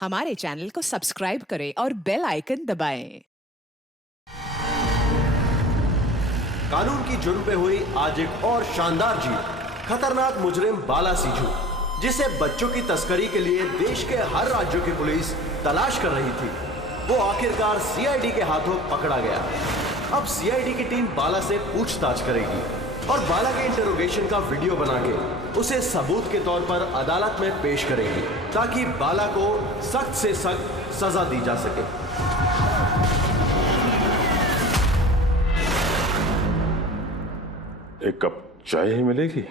हमारे चैनल को सब्सक्राइब करें और बेल आइकन दबाएं। कानून की जुर्म पे हुई आज एक और शानदार जीत। खतरनाक मुजरिम बाला सिंजू, जिसे बच्चों की तस्करी के लिए देश के हर राज्यों की पुलिस तलाश कर रही थी, वो आखिरकार सीआईडी के हाथों पकड़ा गया। अब सीआईडी की टीम बाला से पूछताछ करेगी और बाला के इंटरोगेशन का वीडियो बना के उसे सबूत के तौर पर अदालत में पेश करेगी, ताकि बाला को सख्त से सख्त सजा दी जा सके। एक कप चाय ही मिलेगी?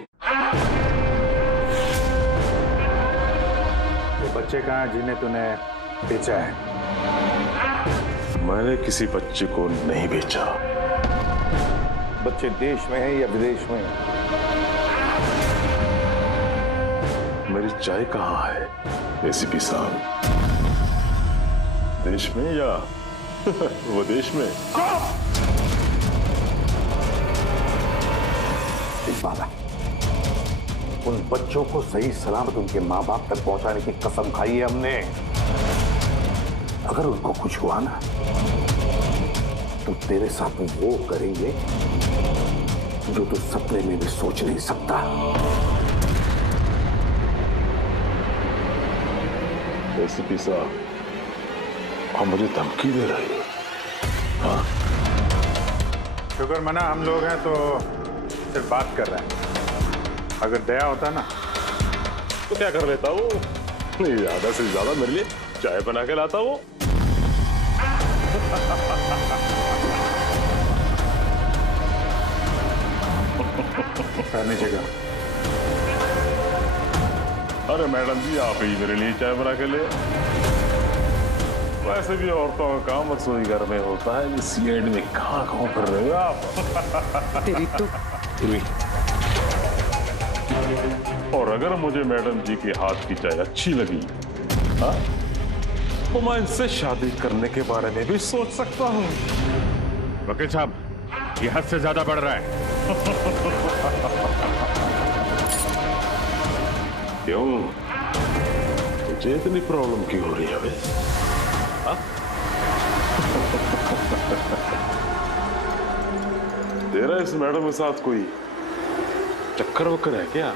वो बच्चे कहाँ जिन्हें तूने बेचा है? मैंने किसी बच्चे को नहीं बेचा। बच्चे देश में है या विदेश में? मेरी चाय कहाँ है एसीपी साहब? देश में या विदेश में? बाला, उन बच्चों को सही सलामत उनके माँ बाप तक पहुंचाने की कसम खाई है हमने। अगर उनको कुछ हुआ ना, तो तेरे साथ वो करेंगे जो तू सपने में भी सोच नहीं सकता। एसीपी साहब, आप मुझे धमकी दे रहे हो? हाँ? शुक्र मना हम लोग हैं तो सिर्फ बात कर रहे हैं। अगर दया होता ना तो क्या कर लेता वो? ज्यादा से ज्यादा मेरे लिए चाय बना के लाता वो। नीचे का। अरे मैडम जी, आप ही मेरे लिए चाय बना के ले। वैसे भी औरतों का काम रसोई घर में होता है, ये सीआईडी में कहाँ कर रहे हो आप? तेरी तो और अगर मुझे मैडम जी के हाथ की चाय अच्छी लगी, हाँ, तो मैं इनसे शादी करने के बारे में भी सोच सकता हूँ। वकील साहब, ये हद से ज्यादा बढ़ रहा है। क्यों? तुझे इतनी प्रॉब्लम क्यों हो रही है बे? हाँ? तेरा इस मैडम के साथ कोई चक्कर वक्कर है क्या?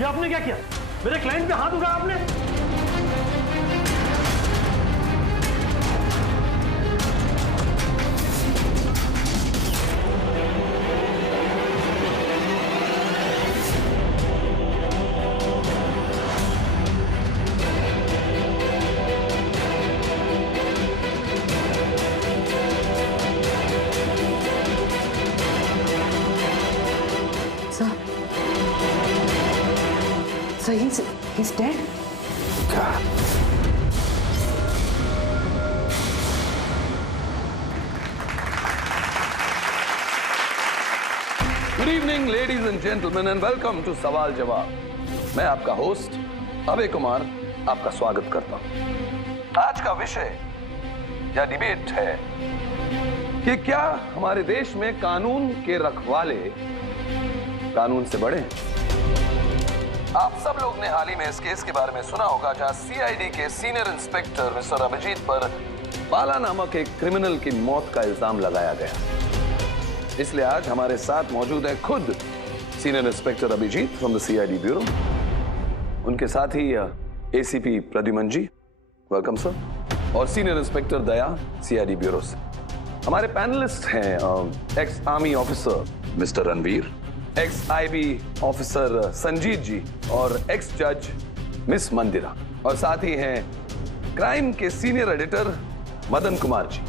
ये आपने क्या किया? मेरे क्लाइंट पे हाथ उठाया आपने? So he's dead? क्या? Good evening ladies and gentleman and welcome to सवाल जवाब। मैं आपका होस्ट अभय कुमार आपका स्वागत करता हूं। आज का विषय या डिबेट है कि क्या हमारे देश में कानून के रखवाले कानून से बड़े हैं? आप सब लोग ने हाल ही में इस केस के बारे में सुना होगा, जहां सीआईडी के सीनियर इंस्पेक्टर मिस्टर अभिजीत पर बाला नामक एक क्रिमिनल की मौत का इल्जाम लगाया गया। इसलिए आज हमारे साथ मौजूद है खुद senior inspector Abhijeet from the CID bureau, उनके साथ ही ACP Pradyuman ji, welcome sir, और senior inspector Daya CID bureau से। हमारे पैनलिस्ट हैं ex army officer mister Ranveer, ex IB officer Sanjeet ji और एक्स जज मिस मंदिरा, और साथ ही हैं क्राइम के सीनियर एडिटर मदन कुमार जी,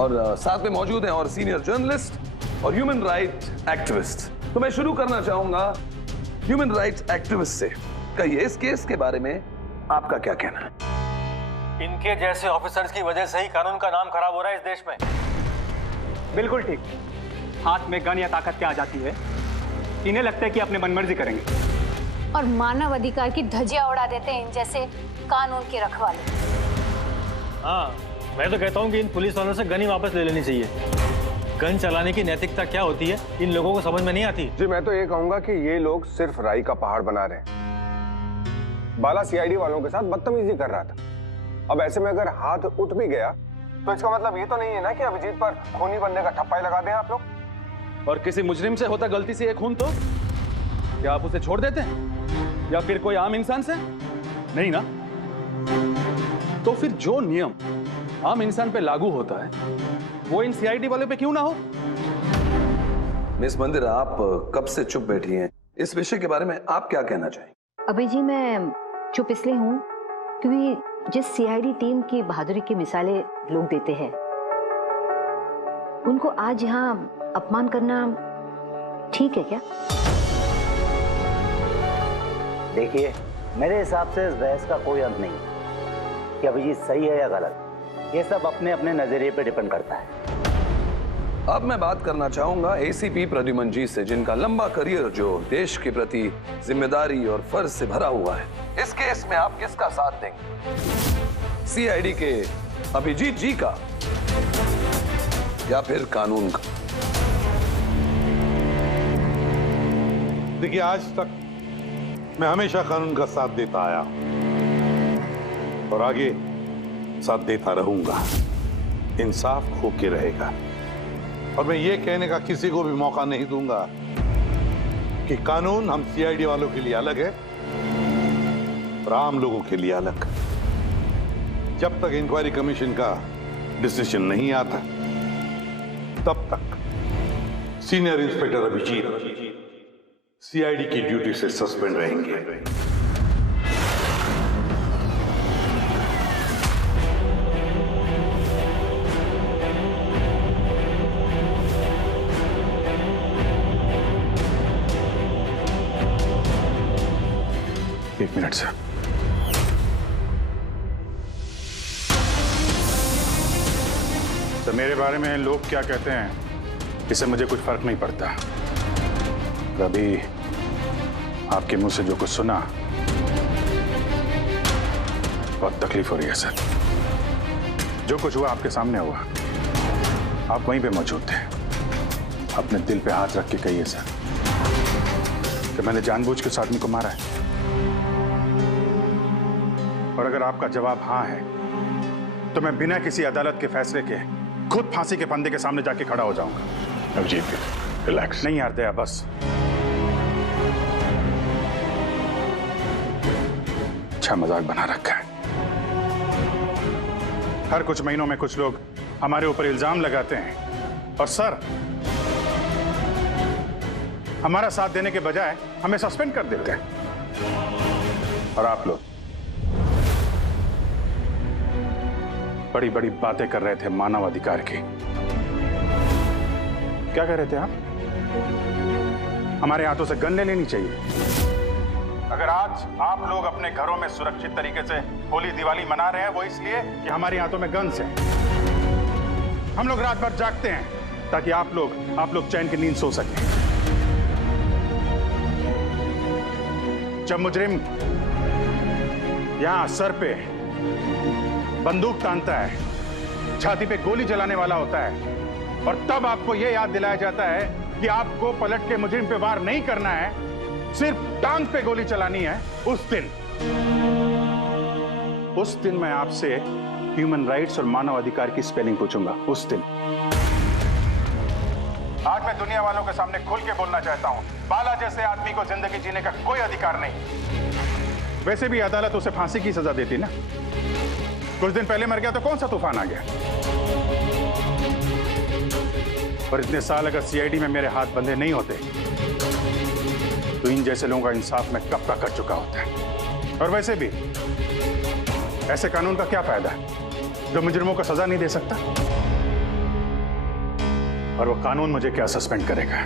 और साथ में मौजूद हैं और सीनियर जर्नलिस्ट और ह्यूमन राइट एक्टिविस्ट। तो मैं शुरू करना चाहूंगा ह्यूमन राइट्स एक्टिविस्ट से। कहिए, इस केस के बारे में आपका क्या कहना है? इनके जैसे ऑफिसर्स की वजह से ही कानून का नाम खराब हो रहा है इस देश में। बिल्कुल ठीक। हाथ में गन या ताकत क्या आ जाती है, इन्हें लगता है कि अपने मनमर्जी करेंगे और मानव अधिकार की धज्जियां उड़ा देते हैं इन जैसे कानून के रखवाले। हाँ, मैं तो कहता हूँ कि इन पुलिस वालों से गन ही वापस ले लेनी चाहिए। गन चलाने की नैतिकता क्या होती है इन लोगों को समझ में नहीं आती। जी मैं तो ये कहूंगा कि ये लोग सिर्फ राई का पहाड़ बना रहे हैं। बाला सीआईडी वालों के साथ बदतमीजी कर रहा था। अब ऐसे में अगर हाथ उठ भी गया तो इसका मतलब ये तो नहीं है ना कि अभिजीत पर खूनी बनने का ठप्पा ही लगा दें आप लोग। और किसी मुजरिम से होता गलती से एक खून तो क्या आप उसे छोड़ देते हैं या फिर कोई आम इंसान से? नहीं ना। तो फिर जो नियम आम इंसान पे लागू होता है वो इन सीआईडी वाले पे क्यों ना हो? मिस मंदिर, आप कब से चुप बैठी हैं? इस विषय के बारे में आप क्या कहना चाहेंगे? अभी जी मैं चुप इसलिए हूं क्योंकि जिस सीआईडी टीम की बहादुरी की मिसालें लोग देते हैं उनको आज यहाँ अपमान करना ठीक है क्या? देखिए, मेरे हिसाब से इस बहस का कोई अंत नहीं कि अभिजीत सही है या गलत। ये सब अपने अपने नजरिए पे डिपेंड करता है। अब मैं बात करना चाहूंगा एसीपी प्रद्युमन जी से, जिनका लंबा करियर जो देश के प्रति जिम्मेदारी और फर्ज से भरा हुआ है। इस केस में आप किसका साथ देंगे? सीआईडी के अभिजीत जी का या फिर कानून का? देखिए, आज तक मैं हमेशा कानून का साथ देता आया और आगे साथ देता रहूंगा। इंसाफ होके रहेगा और मैं ये कहने का किसी को भी मौका नहीं दूंगा कि कानून हम सीआईडी वालों के लिए अलग है और आम लोगों के लिए अलग। जब तक इंक्वायरी कमीशन का डिसीजन नहीं आता तब तक सीनियर इंस्पेक्टर अभिजीत सीआईडी की ड्यूटी से सस्पेंड रहेंगे। एक मिनट सर। तो मेरे बारे में लोग क्या कहते हैं इससे मुझे कुछ फर्क नहीं पड़ता। अभी आपके मुंह से जो कुछ सुना बहुत तकलीफ हो रही है सर। जो कुछ हुआ आपके सामने हुआ, आप वहीं पे मौजूद थे। अपने दिल पे हाथ रख के कहिए सर कि मैंने जानबूझ के उस आदमी को मारा है। और अगर आपका जवाब हाँ है तो मैं बिना किसी अदालत के फैसले के खुद फांसी के फंदे के सामने जाके खड़ा हो जाऊंगा। अभिजीत, रिलैक्स। नहीं यार दया, बस। अच्छा मजाक बना रखा है। हर कुछ महीनों में कुछ लोग हमारे ऊपर इल्जाम लगाते हैं और सर हमारा साथ देने के बजाय हमें सस्पेंड कर देते हैं। और आप लोग बड़ी बड़ी बातें कर रहे थे मानव अधिकार की। क्या कह रहे थे आप? हमारे हाथों से गन ले लेनी चाहिए। अगर आज आप लोग अपने घरों में सुरक्षित तरीके से होली दिवाली मना रहे हैं वो इसलिए कि हमारे हाथों में गन्स हैं। हम लोग रात भर जागते हैं ताकि आप लोग चैन की नींद सो सकें। जब मुजरिम यहां सर पे बंदूक तानता है, छाती पे गोली चलाने वाला होता है और तब आपको यह याद दिलाया जाता है कि आपको पलट के मुजरिम पे वार नहीं करना है, सिर्फ टांग पे गोली चलानी है, उस दिन मैं आपसे ह्यूमन राइट्स और मानव अधिकार की स्पेलिंग पूछूंगा। उस दिन। आज मैं दुनिया वालों के सामने खुल के बोलना चाहता हूं, बाला जैसे आदमी को जिंदगी जीने का कोई अधिकार नहीं। वैसे भी अदालत उसे फांसी की सजा देती ना। कुछ दिन पहले मर गया तो कौन सा तूफान आ गया? और इतने साल अगर सीआईडी में मेरे हाथ बंधे नहीं होते तो इन जैसे लोगों का इंसाफ मैं कब का कर चुका होता है। और वैसे भी ऐसे कानून का क्या फायदा है जो मुजरिमों को सजा नहीं दे सकता? और वो कानून मुझे क्या सस्पेंड करेगा?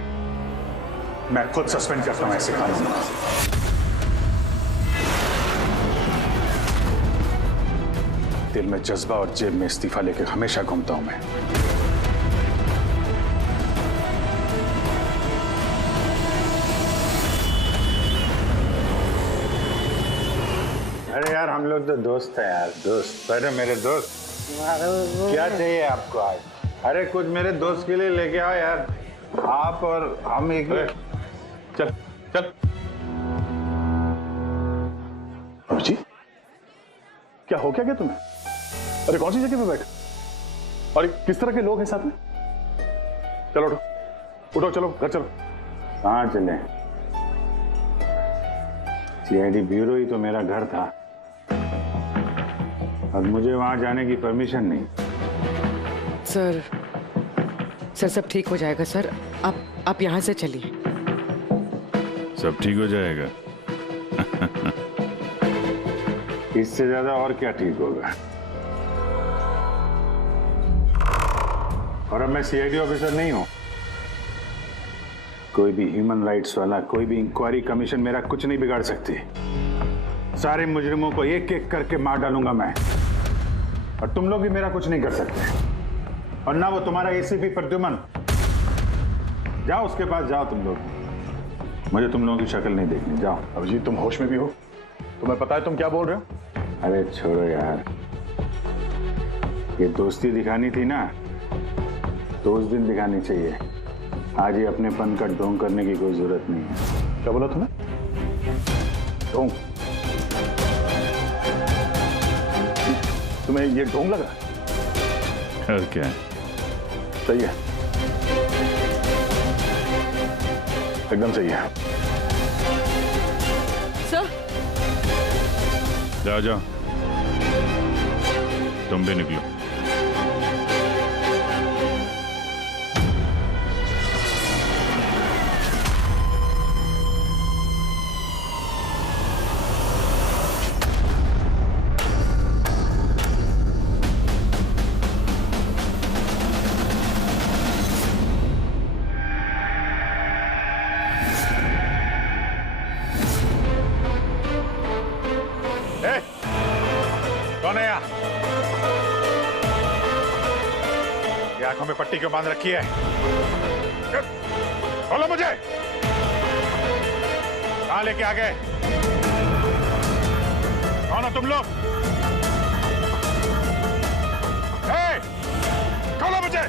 मैं खुद सस्पेंड करता हूं ऐसे कानून। दिल में जज्बा और जेब में इस्तीफा लेकर हमेशा घूमता हूं मैं। अरे यार हम लोग तो दोस्त हैं यार, दोस्त। अरे मेरे दोस्त, क्या चाहिए आपको आज? अरे कुछ मेरे दोस्त के लिए लेके आओ यार। आप और हम एक। चल चल। अभिजीत, क्या हो क्या तुम्हें? अरे कौन सी जगह पे बैठे? और किस तरह के लोग हैं साथ में? चलो उठो, उठो, चलो घर चलो। कहाँ चले? सीआईडी ब्यूरो ही तो मेरा घर था और मुझे वहां जाने की परमिशन नहीं। सर सब ठीक हो जाएगा सर, आप यहाँ से चलिए। सब ठीक हो जाएगा। इससे ज्यादा और क्या ठीक होगा? और अब मैं सीआईडी ऑफिसर नहीं हूं। कोई भी ह्यूमन राइट्स वाला, कोई भी इंक्वायरी कमीशन मेरा कुछ नहीं बिगाड़ सकती। सारे मुजरिमों को एक एक करके मार डालूंगा मैं, और तुम लोग भी मेरा कुछ नहीं कर सकते। और ना वो तुम्हारा एसीपी प्रद्युमन। जाओ उसके पास जाओ तुम लोग, मुझे तुम लोगों की शक्ल नहीं देखनी। जाओ। अभिजीत, तुम होश में भी हो? तुम्हें पता है तुम क्या बोल रहे हो? अरे छोड़ो यार, ये दोस्ती दिखानी थी ना तो उस दिन दिखानी चाहिए। आज ये अपनेपन का ढोंग करने की कोई जरूरत नहीं है। क्या बोला तुमने? ढोंग? तुम्हें ये ढोंग लगा? और क्या? सही है, एकदम सही है। सर जाओ जाओ, तुम भी निकलो। कौन है यहाँ? ये आंखों में पट्टी क्यों बांध रखी है? बोलो मुझे, कहाँ लेके आ गए? कौन हो तुम लोग? खोलो मुझे।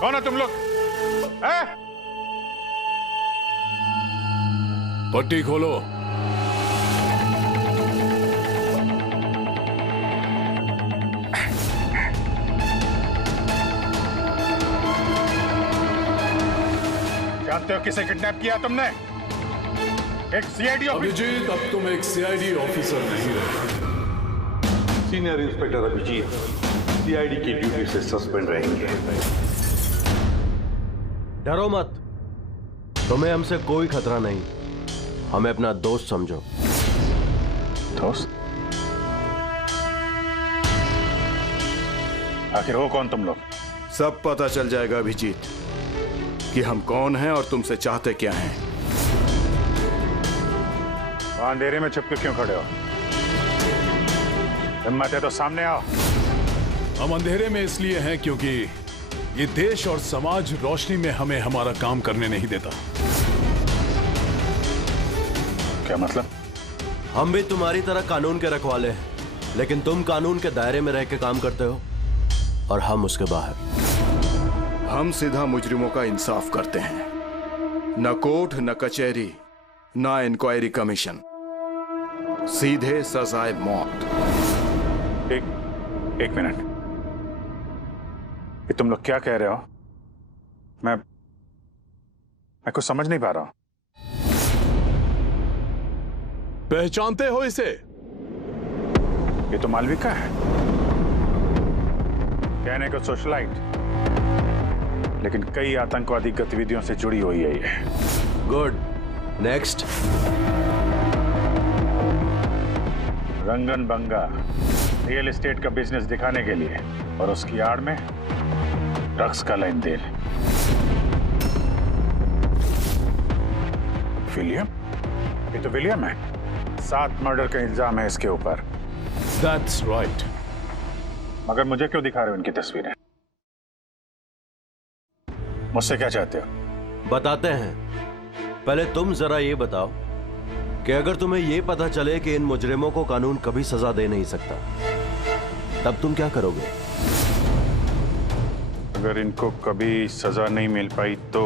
कौन हो तुम लोग? पट्टी खोलो। जानते हो किसे किडनैप किया तुमने? एक सीआईडी ऑफिसर। अभिजीत, अब तुम एक सीआईडी ऑफिसर नहीं रहे। सीनियर इंस्पेक्टर अभिजीत सीआईडी की ड्यूटी से सस्पेंड रहेंगे। डरो मत, तुम्हें हमसे कोई खतरा नहीं। हमें अपना दोस्त समझो। दोस्त? आखिर हो कौन तुम लोग? सब पता चल जाएगा अभिजीत कि हम कौन हैं और तुमसे चाहते क्या हैं। वहां अंधेरे में छुप के क्यों खड़े हो? हिम्मत है तो सामने आओ। हम अंधेरे में इसलिए हैं क्योंकि ये देश और समाज रोशनी में हमें हमारा काम करने नहीं देता। क्या मतलब? हम भी तुम्हारी तरह कानून के रखवाले हैं, लेकिन तुम कानून के दायरे में रह के काम करते हो और हम उसके बाहर। हम सीधा मुजरिमों का इंसाफ करते हैं, न कोर्ट न कचहरी न इंक्वायरी कमीशन, सीधे सजाए मौत। एक मिनट, ये तुम लोग क्या कह रहे हो? मैं कुछ समझ नहीं पा रहा हूं। पहचानते हो इसे? ये तो मालविका है, कहने को सोशलाइट, लेकिन कई आतंकवादी गतिविधियों से जुड़ी हुई है ये। Good, next. Rangan Banga real estate का बिजनेस दिखाने के लिए और उसकी आड़ में ड्रग्स का लेन देन। विलियम? ये तो विलियम है। 7 मर्डर का इल्जाम है इसके ऊपर। That's right. मगर मुझे क्यों दिखा रहे हो इनकी तस्वीरें? मुझसे क्या चाहते हो? बताते हैं। पहले तुम जरा ये बताओ कि अगर तुम्हें ये पता चले कि इन मुजरिमों को कानून कभी सजा दे नहीं सकता, तब तुम क्या करोगे? अगर इनको कभी सजा नहीं मिल पाई तो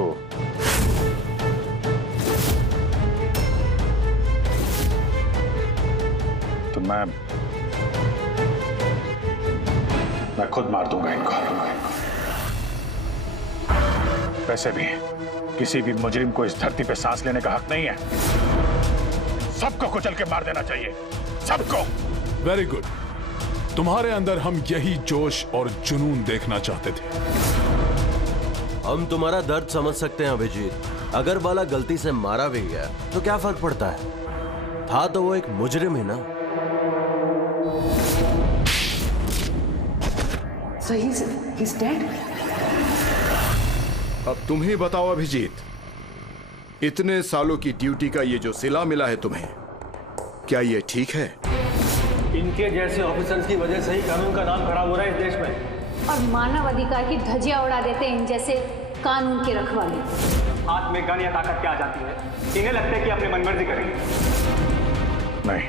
मैं खुद मार दूंगा इनको। वैसे भी किसी भी मुजरिम को इस धरती पे सांस लेने का हक नहीं है। सबको कुचल के मार देना चाहिए, सबको। Very good. तुम्हारे अंदर हम यही जोश और जुनून देखना चाहते थे। हम तुम्हारा दर्द समझ सकते हैं अभिजीत। अगर बाला गलती से मारा भी गया तो क्या फर्क पड़ता है, था तो वो एक मुजरिम ही ना। So he's dead? अब तुम ही बताओ अभिजीत, इतने सालों की ड्यूटी का ये जो सिला मिला है तुम्हें, क्या ये ठीक है? इनके जैसे ऑफिसर्स की वजह से ही कानून का नाम खराब हो रहा है इस देश में। और मानव अधिकार की धज्जियां उड़ा देते हैं इन जैसे कानून के रखवाले। हाथ में गन या ताकत क्या आ जाती है, इन्हें लगता है कि अपनी मनमर्जी करेंगे। नहीं,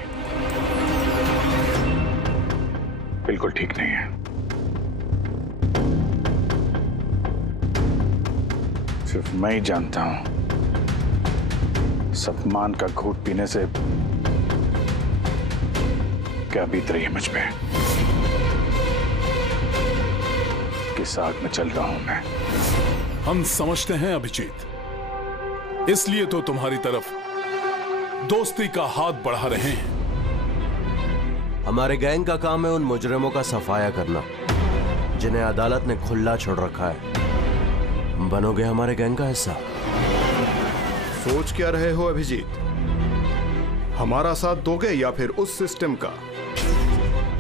बिल्कुल ठीक नहीं है। सिर्फ मैं ही जानता हूं सम्मान का घूंट पीने से क्या बीत रही है मुझ पे। किस आग में चल रहा हूं मैं। हम समझते हैं अभिजीत, इसलिए तो तुम्हारी तरफ दोस्ती का हाथ बढ़ा रहे हैं। हमारे गैंग का काम है उन मुजरिमों का सफाया करना जिन्हें अदालत ने खुला छोड़ रखा है। बनोगे हमारे गैंग का हिस्सा? सोच क्या रहे हो अभिजीत? हमारा साथ दोगे या फिर उस सिस्टम का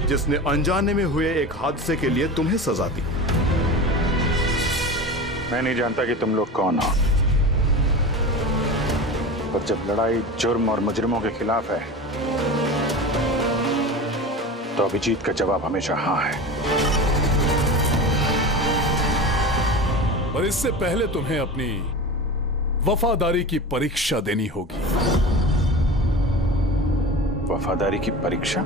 जिसने अनजाने में हुए एक हादसे के लिए तुम्हें सजा दी? मैं नहीं जानता कि तुम लोग कौन हो, पर जब लड़ाई जुर्म और मुजरिमों के खिलाफ है तो अभिजीत का जवाब हमेशा हाँ है। और इससे पहले तुम्हें अपनी वफादारी की परीक्षा देनी होगी। वफादारी की परीक्षा?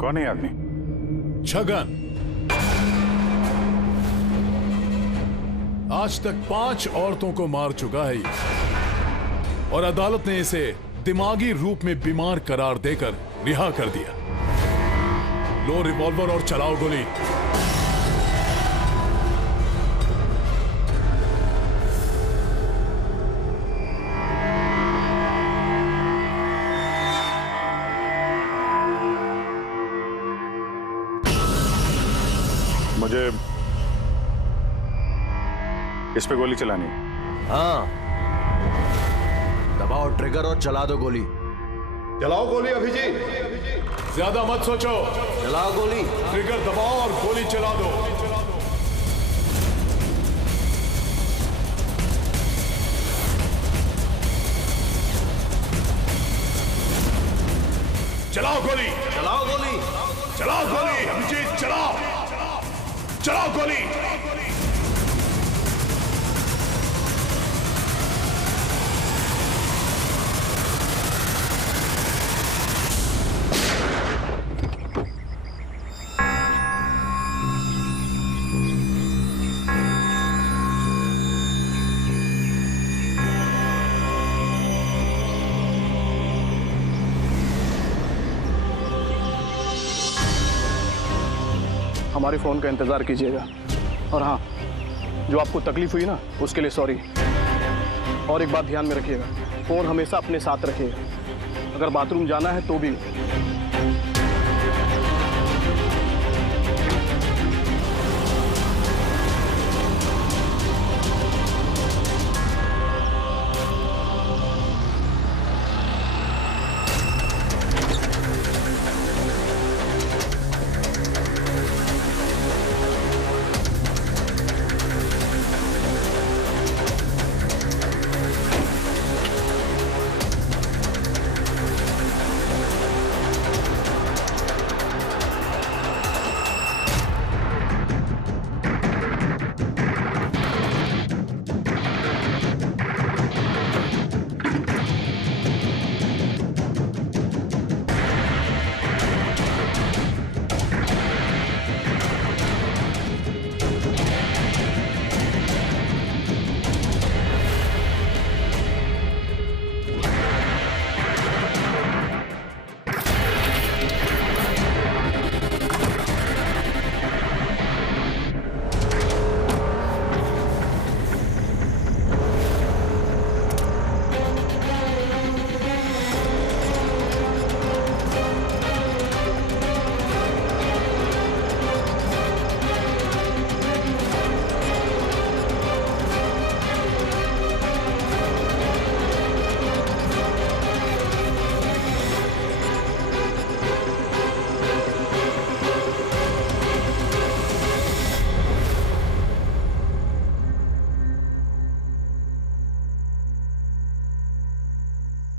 कौन है आदमी? छगन। आज तक 5 औरतों को मार चुका है ये, और अदालत ने इसे दिमागी रूप में बीमार करार देकर रिहा कर दिया। लो रिवॉल्वर और चलाओ गोली। मुझे इस पे गोली चलानी है। हाँ, दबाओ ट्रिगर और चला दो गोली। चलाओ गोली अभिजीत। ज्यादा मत सोचो, चलाओ गोली। ट्रिगर दबाओ और गोली चला दो। चलाओ गोली। चलाओ गोली। चलाओ गोली अभिजीत, चलाओ। चलाओ गोली। हमारे फोन का इंतजार कीजिएगा। और हाँ, जो आपको तकलीफ हुई ना उसके लिए सॉरी। और एक बात ध्यान में रखिएगा, फोन हमेशा अपने साथ रखिएगा। अगर बाथरूम जाना है तो भी।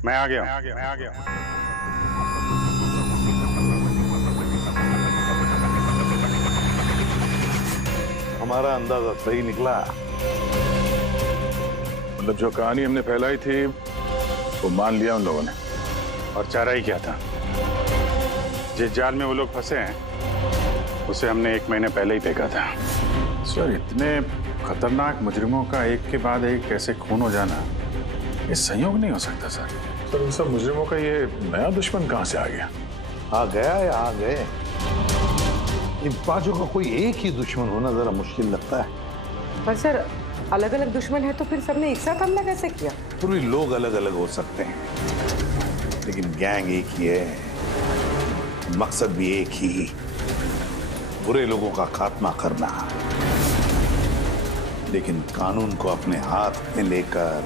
मैं आ गया। हमारा अंदाजा सही निकला। मतलब जो कहानी हमने फैलाई थी वो मान लिया उन लोगों ने, और चारा ही क्या था। जिस जाल में वो लोग फंसे हैं उसे हमने 1 महीने पहले ही फेंका था। सर, इतने खतरनाक मुजरिमों का एक के बाद एक कैसे खून हो जाना, ये संयोग नहीं हो सकता सर। सर, इन सब मुजरिमों का ये नया दुश्मन कहाँ से आ गया? आ गया या आ गए, इन पांचों का कोई एक ही दुश्मन होना जरा मुश्किल लगता है। पर सर, अलग अलग दुश्मन है तो फिर सबने एक साथ हमला कैसे किया? पूरे लोग अलग अलग हो सकते हैं, लेकिन गैंग एक ही है, मकसद भी एक ही, बुरे लोगों का खात्मा करना। लेकिन कानून को अपने हाथ में लेकर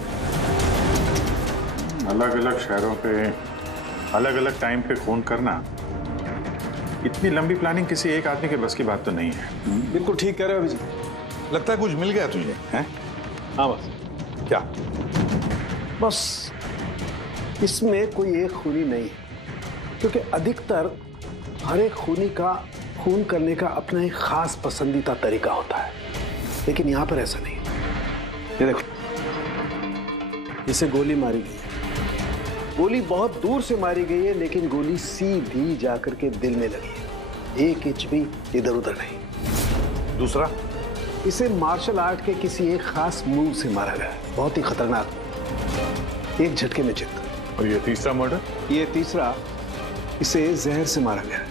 अलग अलग शहरों पे अलग अलग टाइम पे खून करना, इतनी लंबी प्लानिंग किसी एक आदमी के बस की बात तो नहीं है। बिल्कुल ठीक कह रहे हो अभिजीत। लगता है कुछ मिल गया तुझे, हैं? हाँ बस। क्या? बस इसमें कोई एक खूनी नहीं है, क्योंकि अधिकतर हर एक खूनी का खून करने का अपना एक खास पसंदीदा तरीका होता है, लेकिन यहां पर ऐसा नहीं। ये देखो, इसे गोली मारी गई है। गोली बहुत दूर से मारी गई है, लेकिन गोली सीधी जाकर के दिल में लगी है, 1 इंच भी इधर उधर नहीं। दूसरा, इसे मार्शल आर्ट के किसी एक खास मूव से मारा गया है, बहुत ही खतरनाक, एक झटके में चित। और ये तीसरा मर्डर? ये तीसरा, इसे जहर से मारा गया है।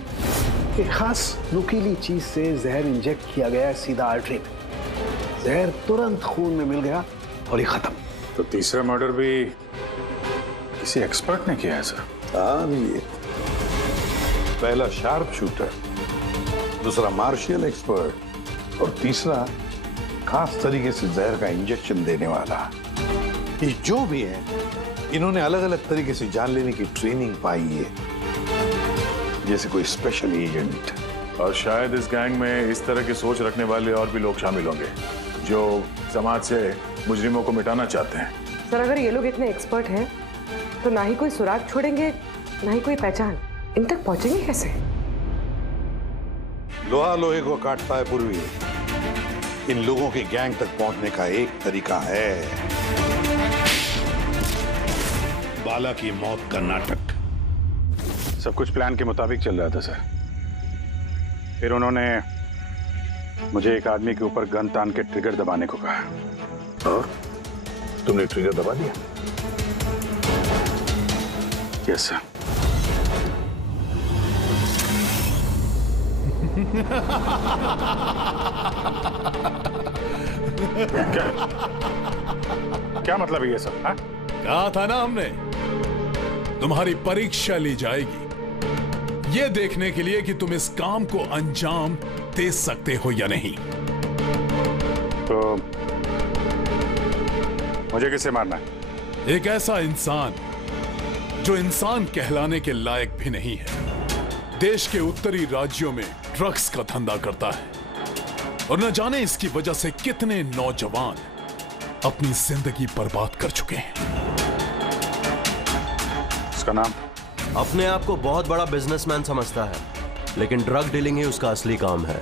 एक खास नुकीली चीज से जहर इंजेक्ट किया गया है सीधा आर्टरी में, जहर तुरंत खून में मिल गया और ये खत्म। तो तीसरा मर्डर भी किसी एक्सपर्ट ने किया है सर? हाँ जी, पहला शार्प शूटर, दूसरा मार्शियल एक्सपर्ट, और तीसरा खास तरीके से जहर का इंजेक्शन देने वाला। ये जो भी है, इन्होंने अलग अलग तरीके से जान लेने की ट्रेनिंग पाई है, जैसे कोई स्पेशल एजेंट। और शायद इस गैंग में इस तरह की सोच रखने वाले और भी लोग शामिल होंगे जो समाज से मुजरिमों को मिटाना चाहते हैं। सर, अगर ये लोग इतने एक्सपर्ट हैं तो ना ही कोई सुराग छोड़ेंगे, ना ही कोई पहचान। इन तक पहुंचेंगे कैसे? लोहा लोहे को काटता है पूर्वी। इन लोगों के गैंग तक पहुंचने का एक तरीका है, बाला की मौत का नाटक। सब कुछ प्लान के मुताबिक चल रहा था सर। फिर उन्होंने मुझे एक आदमी के ऊपर गन तान के ट्रिगर दबाने को कहा। और तुमने ट्रिगर दबा दिया? Yes sir. क्या मतलब है ये सब? हाँ? कहा था ना हमने, तुम्हारी परीक्षा ली जाएगी ये देखने के लिए कि तुम इस काम को अंजाम दे सकते हो या नहीं। तो मुझे किसे मारना है? एक ऐसा इंसान जो इंसान कहलाने के लायक भी नहीं है, देश के उत्तरी राज्यों में ड्रग्स का धंधा करता है, और न जाने इसकी वजह से कितने नौजवान अपनी जिंदगी बर्बाद कर चुके हैं। उसका नाम? अपने आप को बहुत बड़ा बिजनेसमैन समझता है, लेकिन ड्रग डीलिंग ही उसका असली काम है।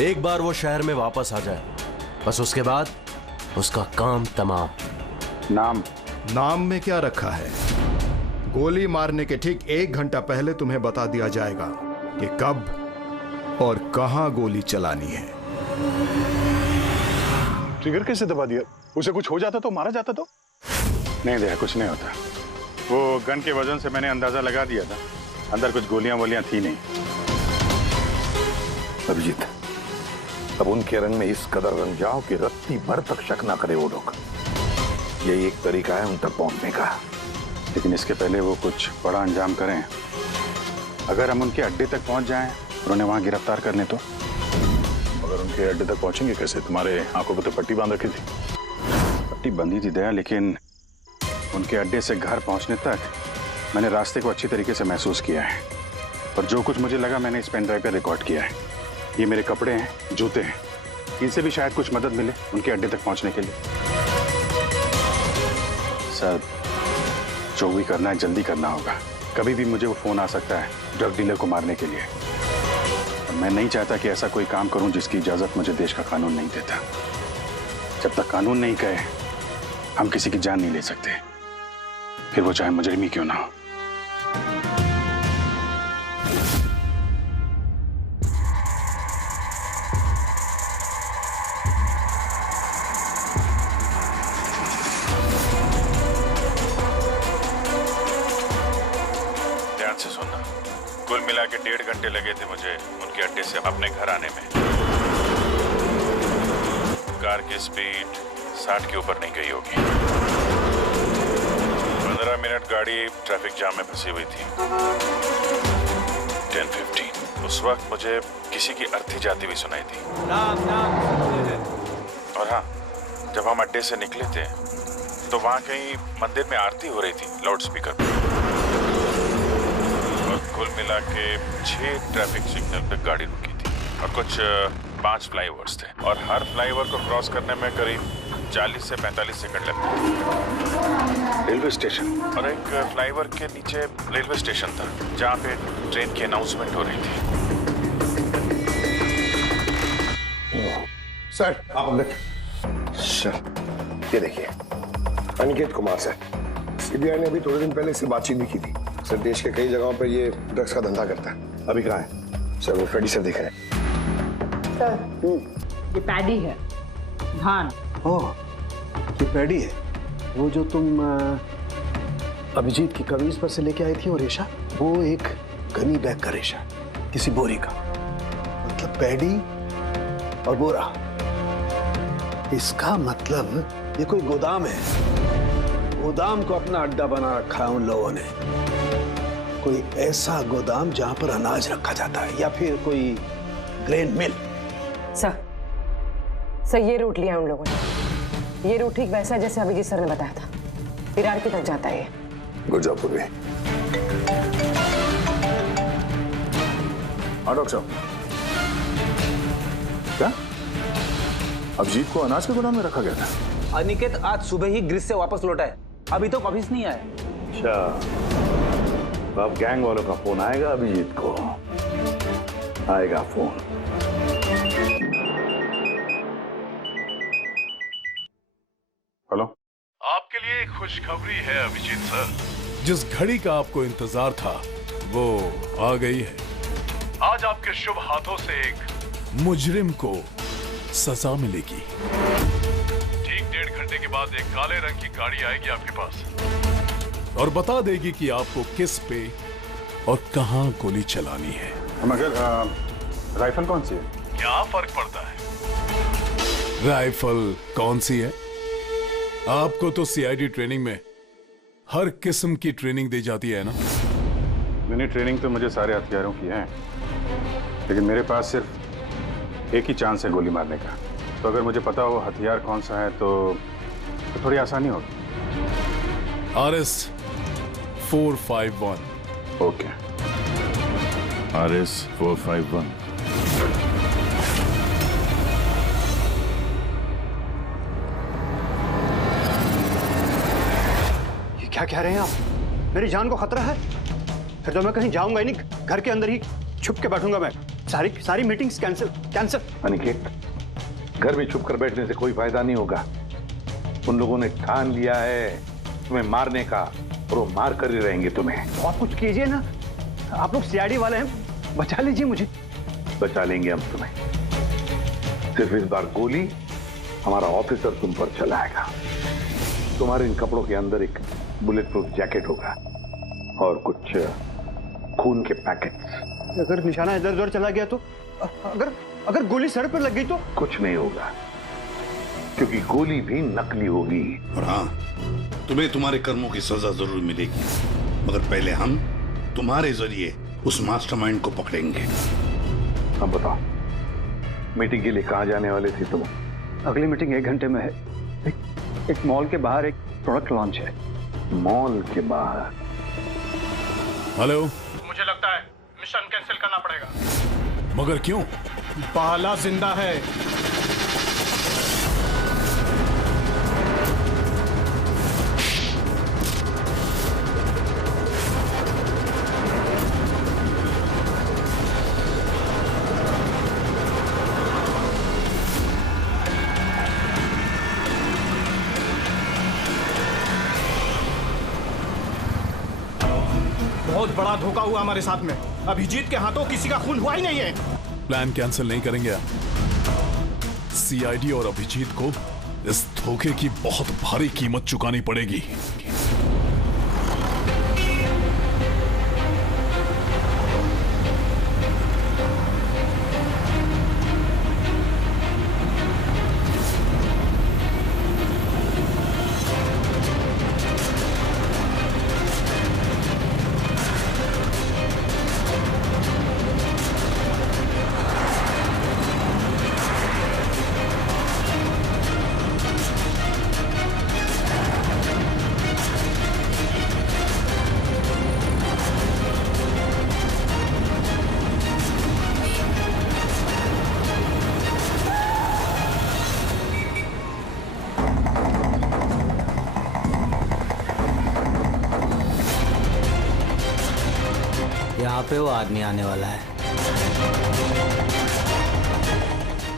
एक बार वो शहर में वापस आ जाए, बस उसके बाद उसका काम तमाम। नाम? नाम में क्या रखा है? गोली मारने के ठीक 1 घंटा पहले तुम्हें बता दिया जाएगा कि कब और कहां गोली चलानी है। ट्रिगर कैसे दबा दिया? उसे कुछ हो जाता तो, मारा जाता तो? नहीं दया, कुछ नहीं होता। वो गन के वजन से मैंने अंदाजा लगा दिया था, अंदर कुछ गोलियां वोलियां थी नहीं। अभिजीत, अब उनके रंग में इस कदर रंग जाओ कि रत्ती भर तक शक ना करे वो लोग। यही एक तरीका है उन तक पहुंचने का। लेकिन इसके पहले वो कुछ बड़ा अंजाम करें। अगर हम उनके अड्डे तक पहुंच जाएं और उन्हें वहां गिरफ्तार कर लें तो? अगर उनके अड्डे तक पहुंचेंगे कैसे? तुम्हारे आंखों पर तो पट्टी बांध रखी थी। पट्टी बंधी थी दया, लेकिन उनके अड्डे से घर पहुंचने तक मैंने रास्ते को अच्छी तरीके से महसूस किया है, और जो कुछ मुझे लगा मैंने इस पेन ड्राइव पर रिकॉर्ड किया है। ये मेरे कपड़े हैं, जूते हैं, इनसे भी शायद कुछ मदद मिले उनके अड्डे तक पहुंचने के लिए। सर, जो भी करना है जल्दी करना होगा। कभी भी मुझे वो फोन आ सकता है ड्रग डीलर को मारने के लिए। मैं नहीं चाहता कि ऐसा कोई काम करूं जिसकी इजाजत मुझे देश का कानून नहीं देता। जब तक कानून नहीं कहे हम किसी की जान नहीं ले सकते, फिर वो चाहे मुजरिम ही क्यों ना हो। ध्यान से सुनना, कुल मिला के 1.5 घंटे लगे थे मुझे उनके अड्डे से अपने घर आने में। कार की स्पीड 60 के ऊपर नहीं गई होगी। 15 मिनट गाड़ी ट्रैफिक जाम में फंसी हुई थी। 10:15 उस वक्त मुझे किसी की अर्थी जाती हुई सुनाई थी। और हाँ, जब हम अड्डे से निकले थे तो वहाँ कहीं मंदिर में आरती हो रही थी लाउड स्पीकर पर। और कुल मिला के 6 ट्रैफिक सिग्नल पे गाड़ी रुकी थी और कुछ 5 फ्लाईओवर्स थे और हर फ्लाईओवर को क्रॉस करने में करीब 40 से 45 सेकंड लगते थे। रेलवे स्टेशन और एक फ्लाईओवर के नीचे रेलवे स्टेशन था जहाँ पे ट्रेन की अनाउंसमेंट हो रही थी। सर आप अंदर। सर ये देखिए, अनिकेत कुमार सर, सीबीआई ने अभी थोड़े दिन पहले इससे बातचीत भी की थी। सर देश के कई जगहों पर ये ड्रग्स का धंधा करता है। अभी कहाँ है? सर वो फ्रेडी सर दिख रहे हैं। सर ये पैडी है, धान। ओह ये पैडी है, वो जो तुम अभिजीत की कमीज पर से लेके आई थी वो रेशा, वो एक घनी बैग का रेशा, किसी बोरी का। मतलब पैडी और बोरा, इसका मतलब ये कोई गोदाम है। गोदाम को अपना अड्डा बना रखा है उन लोगों ने। कोई ऐसा गोदाम जहां पर अनाज रखा जाता है या फिर कोई ग्रेन मिल। सर ये रूट लिया उन लोगों ने। ये रूट ठीक वैसा है जैसे अभिजीत सर ने बताया था, विरार की तरफ जाता है ये। गुरजापुर में। हाँ डॉक्टर साहब, क्या अभिजीत को अनाज के गोदाम में रखा गया था? अनिकेत आज सुबह ही ग्रीस से वापस लौटा है, अभी तो वापस नहीं आया। अच्छा, तो अब गैंग वालों का फोन आएगा अभिजीत को, आएगा फोन। हेलो, आपके लिए एक खुशखबरी है अभिजीत सर। जिस घड़ी का आपको इंतजार था वो आ गई है। आज आपके शुभ हाथों से एक मुजरिम को सजा मिलेगी। ठीक 1.5 घंटे के बाद एक काले रंग की गाड़ी आएगी आपके पास और बता देगी कि आपको किस पे और कहां गोली चलानी है। मगर राइफल कौन सी है? क्या फर्क पड़ता है राइफल कौन सी है? आपको तो सीआईडी ट्रेनिंग में हर किस्म की ट्रेनिंग दी जाती है ना? मैंने ट्रेनिंग तो मुझे सारे हथियारों की है, लेकिन मेरे पास सिर्फ एक ही चांस है गोली मारने का। तो अगर मुझे पता हो हथियार कौन सा है तो थोड़ी आसानी होगी। RS 451। Okay, RS 451। क्या कह रहे हैं आप? मेरी जान को खतरा है? फिर तो मैं कहीं जाऊंगा ही नहीं, घर के अंदर ही छुप के बैठूंगा मैं। सारी मीटिंग्स कैंसिल। अनिकेत, घर में छुप कर बैठने से कोई फायदा नहीं होगा। उन लोगों ने ठान लिया है तुम्हें मारने का और वो मार कर ही रहेंगे तुम्हें। तो आप कुछ कीजिए ना, आप लोग सीआईडी वाले हैं, बचा लीजिए मुझे। बचा लेंगे हम तुम्हें, सिर्फ इस बार गोली हमारा ऑफिसर तुम पर चलाएगा। तुम्हारे इन कपड़ों के अंदर एक बुलेट प्रूफ जैकेट होगा और कुछ खून के पैकेट्स। अगर निशाना इधर उधर चला गया तो? अगर गोली सर पर लग गई तो? कुछ नहीं होगा, क्योंकि गोली भी नकली होगी। और हाँ, तुम्हें तुम्हारे कर्मों की सजा जरूर मिलेगी, मगर पहले हम तुम्हारे जरिए उस मास्टरमाइंड को पकड़ेंगे। अब बताओ, मीटिंग के लिए कहाँ जाने वाले थे तुम? अगली मीटिंग 1 घंटे में है। एक मॉल के बाहर एक प्रोडक्ट लॉन्च है। मॉल के बाहर? हेलो, मुझे लगता है मिशन कैंसिल करना पड़ेगा। मगर क्यों? बाला जिंदा है। बहुत बड़ा धोखा हुआ हमारे साथ में। अभिजीत के हाथों किसी का खून हुआ ही नहीं है। प्लान कैंसिल नहीं करेंगे आप। सीआईडी और अभिजीत को इस धोखे की बहुत भारी कीमत चुकानी पड़ेगी। यहाँ पे वो आदमी आने वाला है।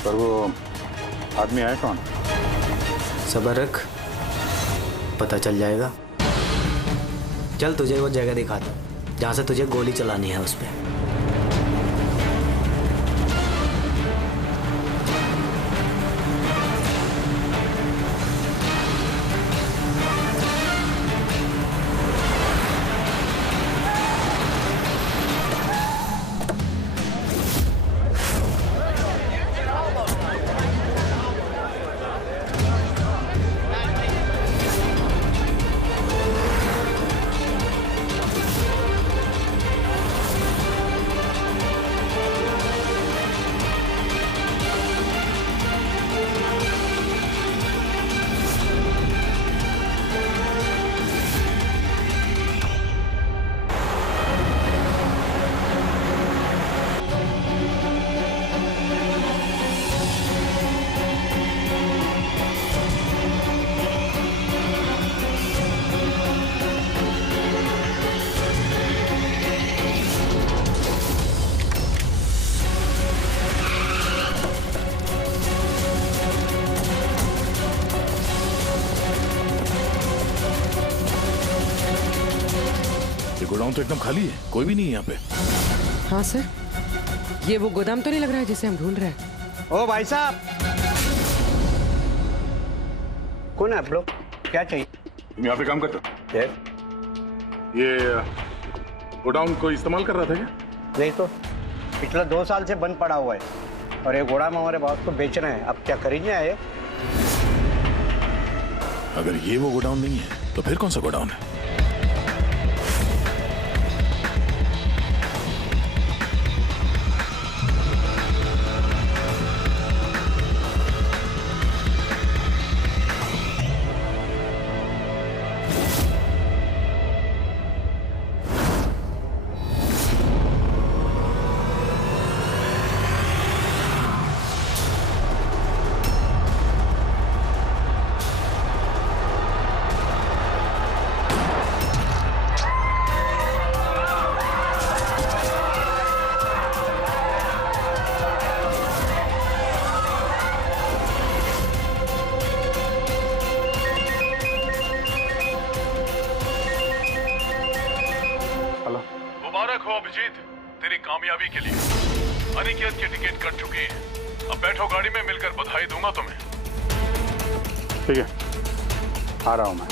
पर वो आदमी आया कौन? सब्र रख, पता चल जाएगा। चल तुझे वो जगह दिखाता हूँ जहाँ से तुझे गोली चलानी है उस पर। गोदाम तो एकदम खाली है, कोई भी नहीं है यहाँ पे। हाँ सर, ये वो गोदाम तो नहीं लग रहा है जिसे हम ढूंढ रहे हैं। ओ भाई साहब, कौन है आप लोग? क्या चाहिए? तुम यहाँ पे काम करते हो? ये गोडाउन को इस्तेमाल कर रहा था क्या? नहीं तो पिछले 2 साल से बंद पड़ा हुआ है और ये गोदाम हमारे बॉस को बेचना है। अब क्या करेंगे आए? अगर ये वो गोडाउन नहीं है तो फिर कौन सा गोडाउन है? मुबारक हो अभिजीत, तेरी कामयाबी के लिए। अनिकेत की टिकट कट चुकी है। अब बैठो गाड़ी में, मिलकर बधाई दूंगा तुम्हें। ठीक है, आ रहा हूं मैं।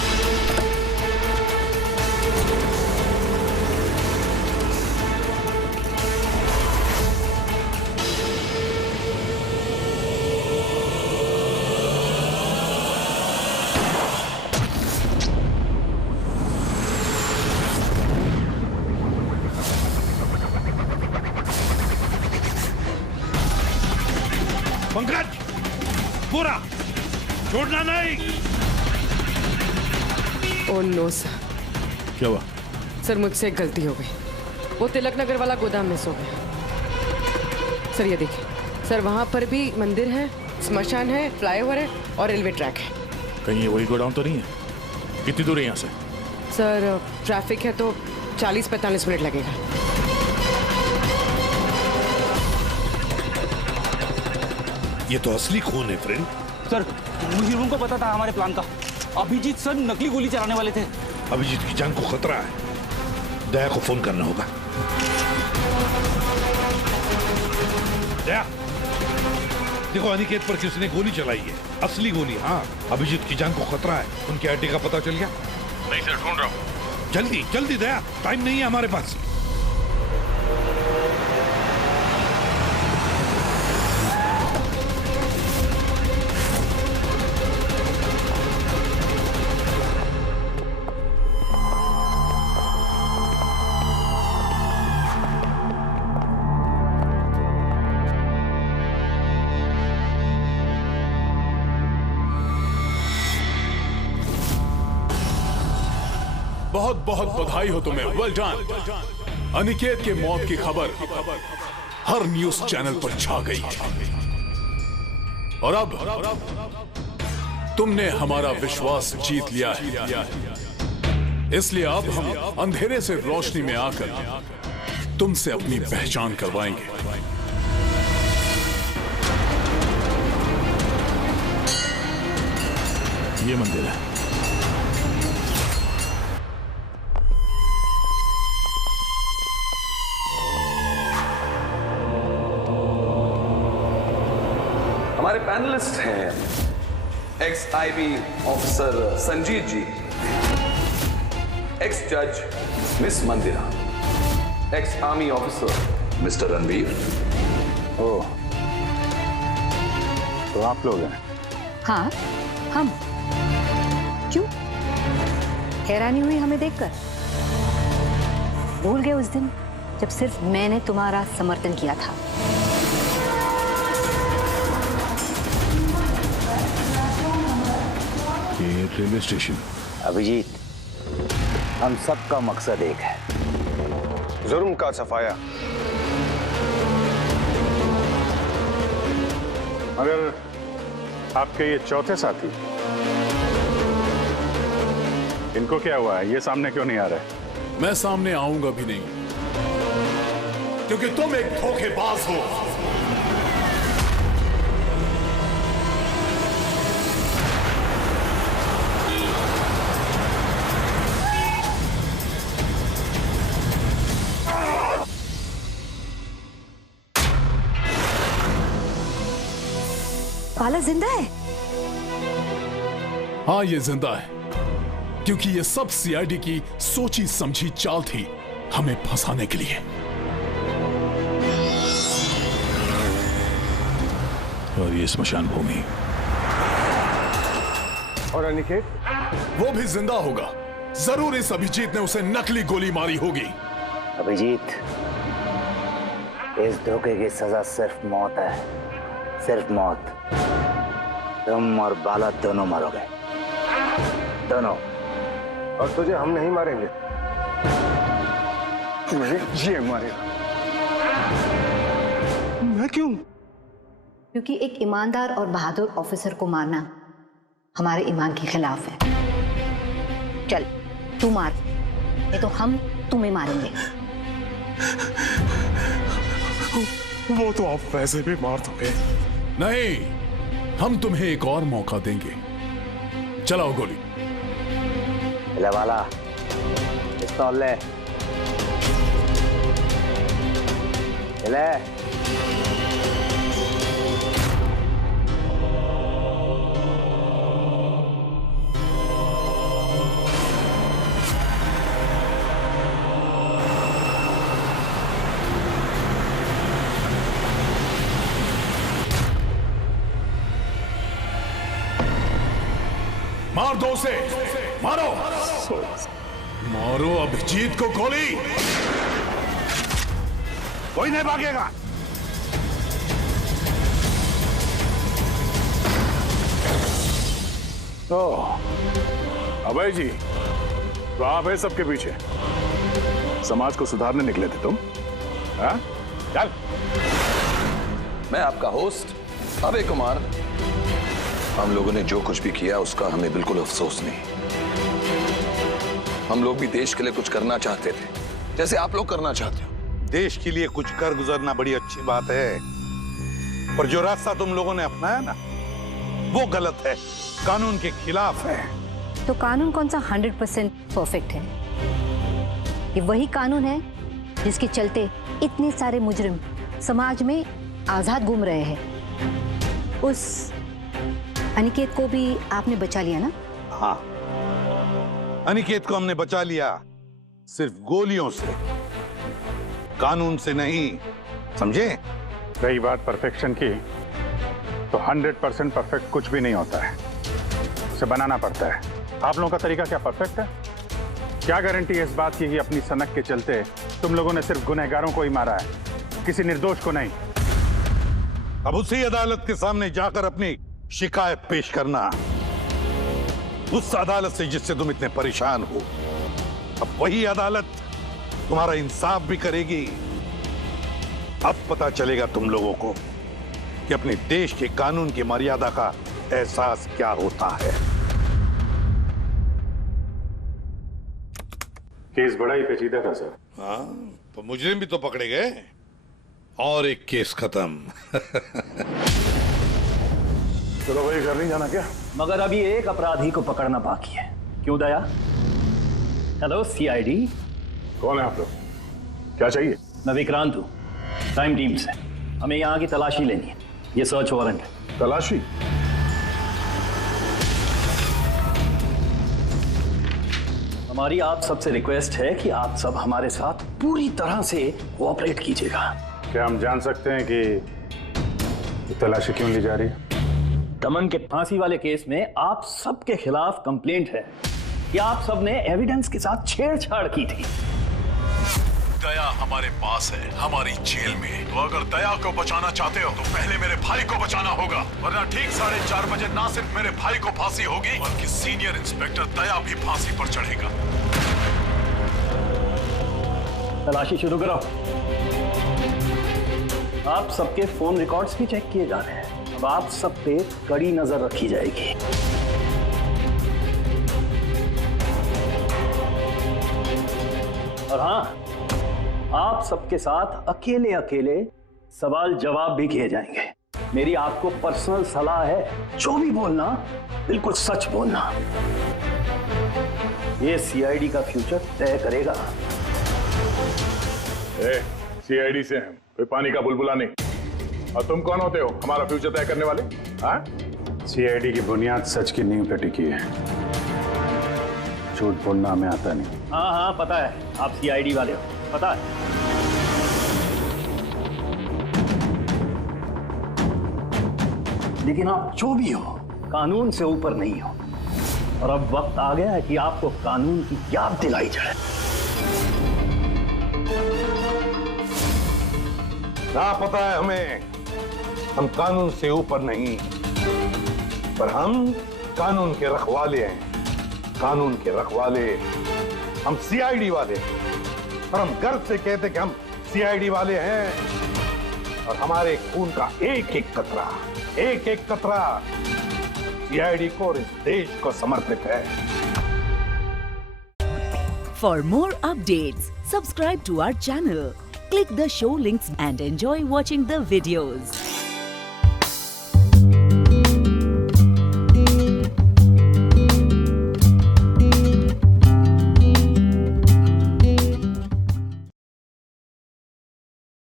पंकज, पूरा छोड़ना नहीं। Oh no sir. क्या हुआ? सर मुझसे एक गलती हो गई। वो तिलक नगर वाला गोदाम मिस हो गया। सर ये देखिए सर, वहाँ पर भी मंदिर है, स्मशान है, फ्लाईओवर है और रेलवे ट्रैक है। कहीं ये वही गोडाउन तो नहीं है? कितनी दूर है यहाँ से? सर ट्रैफिक है तो 40-45 मिनट लगेगा। ये तो असली खून है फ्रेंड। सर मुजरिमों को पता था हमारे प्लान का। अभिजीत सर नकली गोली चलाने वाले थे। अभिजीत की जान को खतरा है। दया को फोन करना होगा। दया, देखो अनिकेत पर किसने गोली चलाई है, असली गोली। हाँ, अभिजीत की जान को खतरा है। उनके अड्डे का पता चल गया? नहीं सर, ढूंढ रहा हूँ। जल्दी जल्दी दया, टाइम नहीं है हमारे पास। बहुत बहुत बधाई हो तुम्हें, वेल डन। अनिकेत के मौत की खबर हर न्यूज चैनल पर छा गई और अब तुमने हमारा विश्वास जीत लिया है। इसलिए अब हम अंधेरे से रोशनी में आकर तुमसे अपनी पहचान करवाएंगे। ये मंदिर है। हमारे पैनलिस्ट हैं ex IB officer Sanjeet ji, ex जज miss Mandira, ex army officer mister Ranveer. Oh, तो आप लोग हैं? हाँ, हम। क्यों? हैरानी हुई हमें देखकर? भूल गए उस दिन जब सिर्फ मैंने तुम्हारा समर्थन किया था? ये रेलवे स्टेशन। अभिजीत, हम सबका मकसद एक है, जुर्म का सफाया। मगर आपके ये चौथे साथी, इनको क्या हुआ है? ये सामने क्यों नहीं आ रहे? मैं सामने आऊंगा भी नहीं, क्योंकि तुम एक धोखेबाज हो। बाला जिंदा है? हाँ, ये जिंदा है, क्योंकि ये सब सीआईडी की सोची समझी चाल थी हमें फंसाने के लिए। और ये स्मशान भूमि। और अनिकेत? वो भी जिंदा होगा। जरूर इस अभिजीत ने उसे नकली गोली मारी होगी। अभिजीत, इस धोखे की सजा सिर्फ मौत है, सिर्फ मौत। तुम और बाला दोनों मरोगे, दोनों। और तुझे हम नहीं मारेंगे, मुझे ये मारेगा। मैं क्यों? क्योंकि एक ईमानदार और बहादुर ऑफिसर को मारना हमारे ईमान के खिलाफ है। चल, तू मार, नहीं तो हम तुम्हें मारेंगे। वो तो आप वैसे भी मार दोगे। नहीं, हम तुम्हें एक और मौका देंगे। चलाओ गोली। ले वाला, पिस्तौल ले। ले। मार दो उसे, मारो, मारो अभिजीत को गोली। कोई नहीं भागेगा। ओह, अभय जी, तो आप है सबके पीछे। समाज को सुधारने निकले थे तुम? हाँ? चल। मैं आपका होस्ट अभय कुमार। हम लोगों ने जो कुछ भी किया उसका हमें बिल्कुल अफसोस नहीं। हम लोग भी देश के लिए कुछ करना चाहते थे, जैसे आप लोग करना चाहते हो। देश के लिए कुछ कर गुजरना बड़ी अच्छी बात है, पर जो रास्ता तुम लोगों ने अपनाया ना, वो गलत है, कानून के खिलाफ है। तो कानून कौन सा 100% परफेक्ट है? ये वही कानून है जिसके चलते इतने सारे मुजरिम समाज में आजाद घूम रहे हैं। उस अनिकेत को भी आपने बचा लिया ना? हाँ, अनिकेत को हमने बचा लिया, सिर्फ गोलियों से, कानून से नहीं, समझे? रही बात परफेक्शन की, तो 100% परफेक्ट कुछ भी नहीं होता है, उसे बनाना पड़ता है। आप लोगों का तरीका क्या परफेक्ट है? क्या गारंटी है इस बात की कि अपनी सनक के चलते तुम लोगों ने सिर्फ गुनहगारों को ही मारा है, किसी निर्दोष को नहीं? अब उसी अदालत के सामने जाकर अपनी शिकायत पेश करना, उस अदालत से जिससे तुम इतने परेशान हो। अब वही अदालत तुम्हारा इंसाफ भी करेगी। अब पता चलेगा तुम लोगों को कि अपने देश के कानून की मर्यादा का एहसास क्या होता है। केस बड़ा ही पेचीदा था सर। हाँ, तो मुजरिम भी तो पकड़े गए और एक केस खत्म। चलो भाई, घर नहीं जाना क्या? मगर अभी एक अपराधी को पकड़ना बाकी है। क्यों दया? Hello CID. कौन है आप लोग? क्या चाहिए? मैं विक्रांत हूँ, क्राइम टीम से। हमें यहाँ की तलाशी लेनी है। ये सर्च वारंट है। तलाशी? हमारी आप सबसे रिक्वेस्ट है कि आप सब हमारे साथ पूरी तरह से कोऑपरेट कीजिएगा। क्या हम जान सकते हैं कि तलाशी क्यों ली जा रही है? दमन के फांसी वाले केस में आप सबके खिलाफ कंप्लेंट है कि आप सब ने एविडेंस के साथ छेड़छाड़ की थी। दया हमारे पास है, हमारी जेल में। तो अगर दया को बचाना चाहते हो तो पहले मेरे भाई को बचाना होगा, वरना ठीक 4:30 बजे ना सिर्फ मेरे भाई को फांसी होगी बल्कि सीनियर इंस्पेक्टर दया भी फांसी पर चढ़ेगा। तलाशी शुरू करो। आप सबके फोन रिकॉर्ड्स भी चेक किए जा रहे हैं। अब आप सब पे कड़ी नजर रखी जाएगी। और हाँ, आप सबके साथ अकेले अकेले सवाल जवाब भी किए जाएंगे। मेरी आपको पर्सनल सलाह है, जो भी बोलना बिल्कुल सच बोलना। ये सीआईडी का फ्यूचर तय करेगा। सीआईडी से हैं, कोई पानी का बुलबुला नहीं। और तुम कौन होते हो हमारा फ्यूचर तय करने वाले? सीआईडी की बुनियाद सच की नींव पे टिकी है, झूठ बोलना हमें आता नहीं। हाँ हाँ पता है, आप सीआईडी वाले हो, पता है। लेकिन आप जो भी हो, कानून से ऊपर नहीं हो। और अब वक्त आ गया है कि आपको कानून की याद दिलाई जाए। ना पता है हमें, हम कानून से ऊपर नहीं, पर हम कानून के रखवाले हैं। कानून के रखवाले हम सीआईडी वाले हैं, और हम गर्व से कहते कि हम सीआईडी वाले हैं। और हमारे खून का एक एक कतरा सीआईडी को और इस देश को समर्पित है। For more updates, subscribe to our channel, click the show links and enjoy watching the videos.